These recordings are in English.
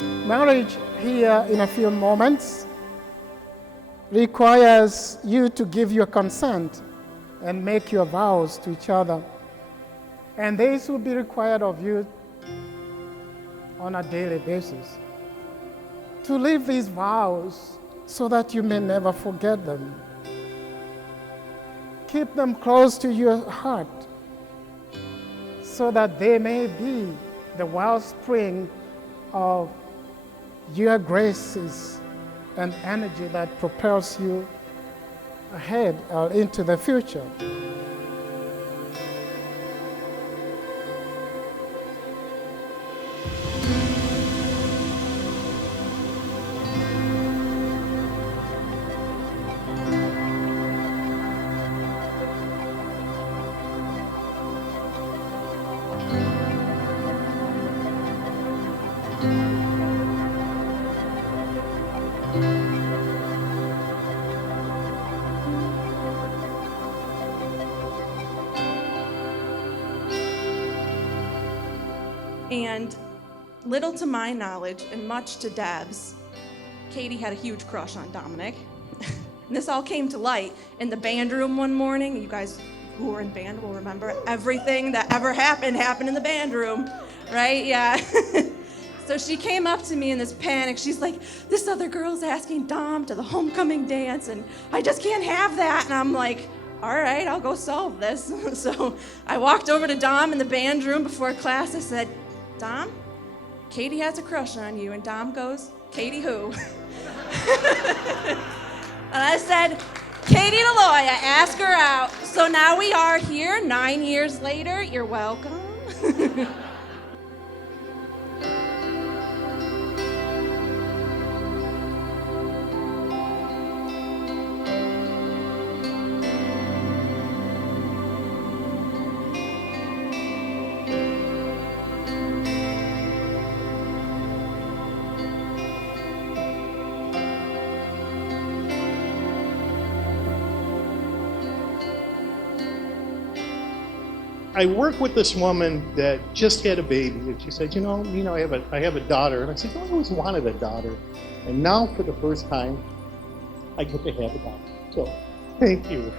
Marriage here in a few moments requires you to give your consent and make your vows to each other. And this will be required of you on a daily basis. To live these vows so that you may never forget them. Keep them close to your heart so that they may be the wellspring of your graces and energy that propels you ahead or into the future. And little to my knowledge, and much to Deb's, Katie had a huge crush on Dominic. And this all came to light in the band room one morning. You guys who were in band will remember everything that ever happened in the band room, right? Yeah. So she came up to me in this panic. She's like, this other girl's asking Dom to the homecoming dance, and I just can't have that. And I'm like, all right, I'll go solve this. So I walked over to Dom in the band room before class. I said, Dom, Katie has a crush on you. And Dom goes, Katie who? And I said, Katie DeLoya, ask her out. So now we are here 9 years later. You're welcome. I work with this woman that just had a baby, and she said, I have a daughter. And I said, I always wanted a daughter. And now for the first time, I get to have a daughter. So, thank you.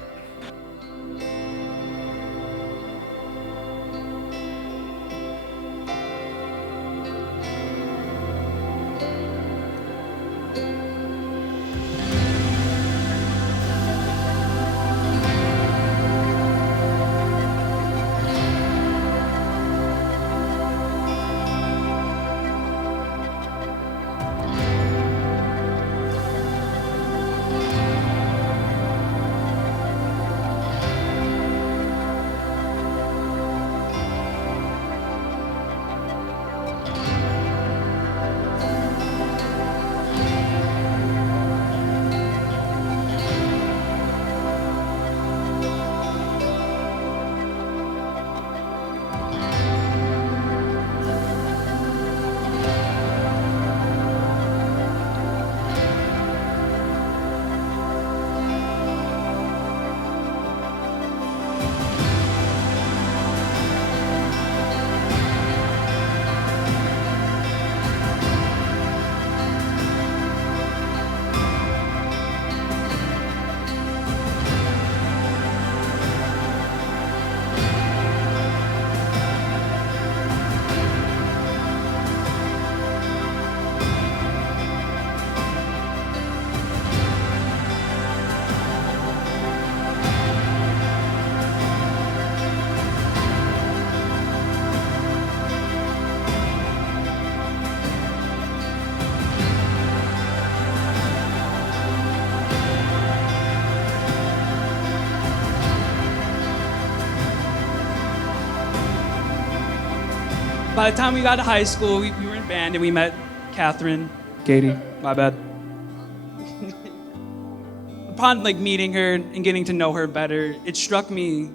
By the time we got to high school, we were in band and we met Catherine. Katie, my bad. Upon meeting her and getting to know her better, it struck me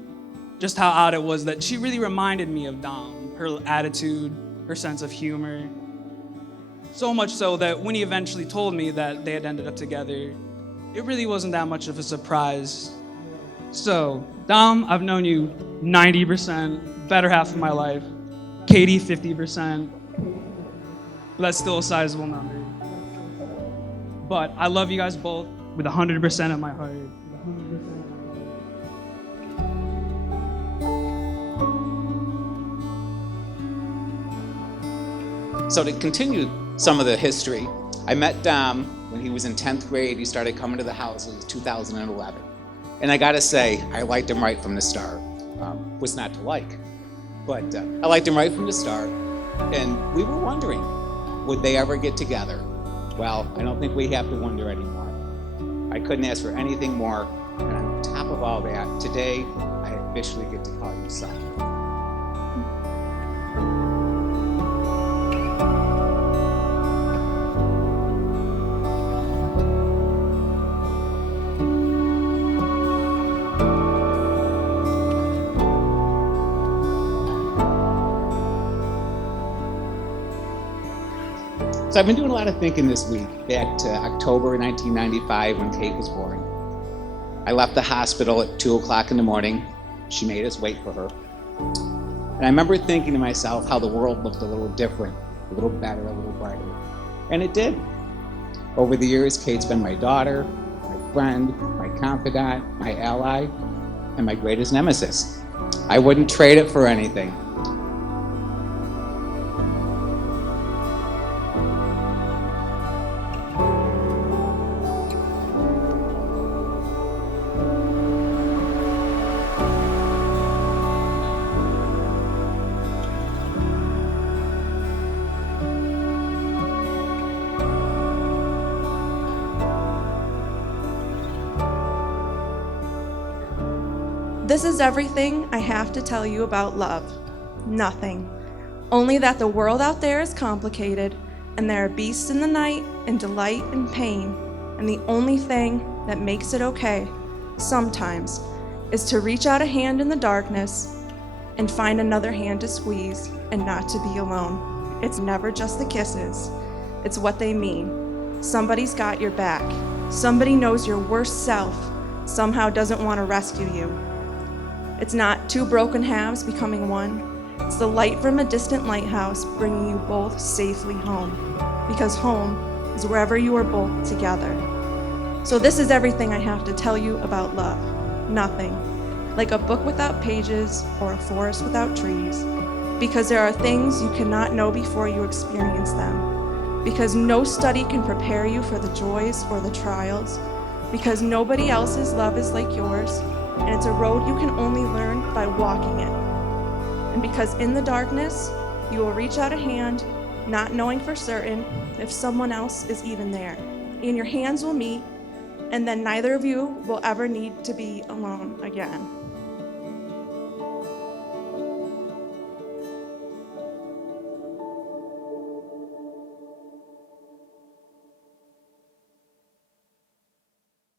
just how odd it was that she really reminded me of Dom. Her attitude, her sense of humor. So much so that when he eventually told me that they had ended up together, it really wasn't that much of a surprise. So, Dom, I've known you 90%, better half of my life. Katie, 50%. that's still a sizable number. But I love you guys both with 100% of my heart. So to continue some of the history, I met Dom when he was in 10th grade. He started coming to the house. It was 2011. And I gotta say, I liked him right from the start. What's not to like? But I liked him right from the start. And we were wondering, would they ever get together? Well, I don't think we have to wonder anymore. I couldn't ask for anything more. And on top of all that, today, I officially get to call you son. So I've been doing a lot of thinking this week, back to October 1995 when Kate was born. I left the hospital at 2 o'clock in the morning. She made us wait for her. And I remember thinking to myself how the world looked a little different, a little better, a little brighter. And it did. Over the years, Kate's been my daughter, my friend, my confidant, my ally, and my greatest nemesis. I wouldn't trade it for anything. This is everything I have to tell you about love. Nothing. Only that the world out there is complicated, and there are beasts in the night, and delight and pain, and the only thing that makes it okay, sometimes, is to reach out a hand in the darkness and find another hand to squeeze and not to be alone. It's never just the kisses. It's what they mean. Somebody's got your back. Somebody knows your worst self, somehow doesn't want to rescue you. It's not two broken halves becoming one. It's the light from a distant lighthouse bringing you both safely home. Because home is wherever you are both together. So this is everything I have to tell you about love. Nothing. Like a book without pages or a forest without trees. Because there are things you cannot know before you experience them. Because no study can prepare you for the joys or the trials. Because nobody else's love is like yours. And it's a road you can only learn by walking it. And because in the darkness, you will reach out a hand, not knowing for certain if someone else is even there. And your hands will meet, and then neither of you will ever need to be alone again.